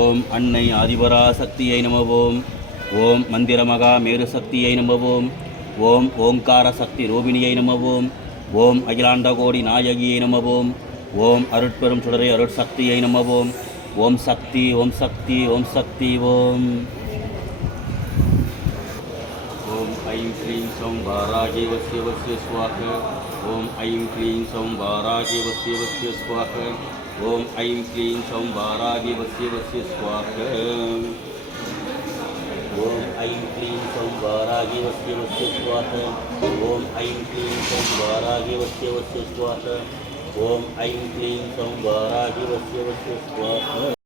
ஓம் அன்னை ஆதிபராசக்தியை நமவோம். ஓம் மந்திரமகா மேரு சக்தியை நமவோம். ஓம் ஓங்கார சக்தி ரூபிணியை நமவோம். ஓம் அகிலாண்டகோடி நாயகியை நமவோம். ஓம் அருட்பெரும் சுடரை அருட்சக்தியை நமவோம். ஓம் சக்தி ஓம் சக்தி ஓம் சக்தி ஓம். ஓம் I'm cream சௌம் Varahi வஸ்ய வஸ்ய ஸ்வாக. Om I'm cream சௌம் Varahi வஸ்ய வஸ்ய ஸ்வாக. Om I'm க்ளீம் சௌம் வாராகி வஸ்ய வஸ்ய ஸ்வாக. ஓம் ஐம் க்ளீம் சௌம் வாராகி வஸ்ய வஸ்ய ஸ்வாக. ஓம் ஐம் க்ளீம் சௌம் வாராகி வஸ்ய வஸ்ய ஸ்வாக. ஓம் ஐம் க்ளீம் சௌம் வாராகி வஸ்ய வஸ்ய ஸ்வாக.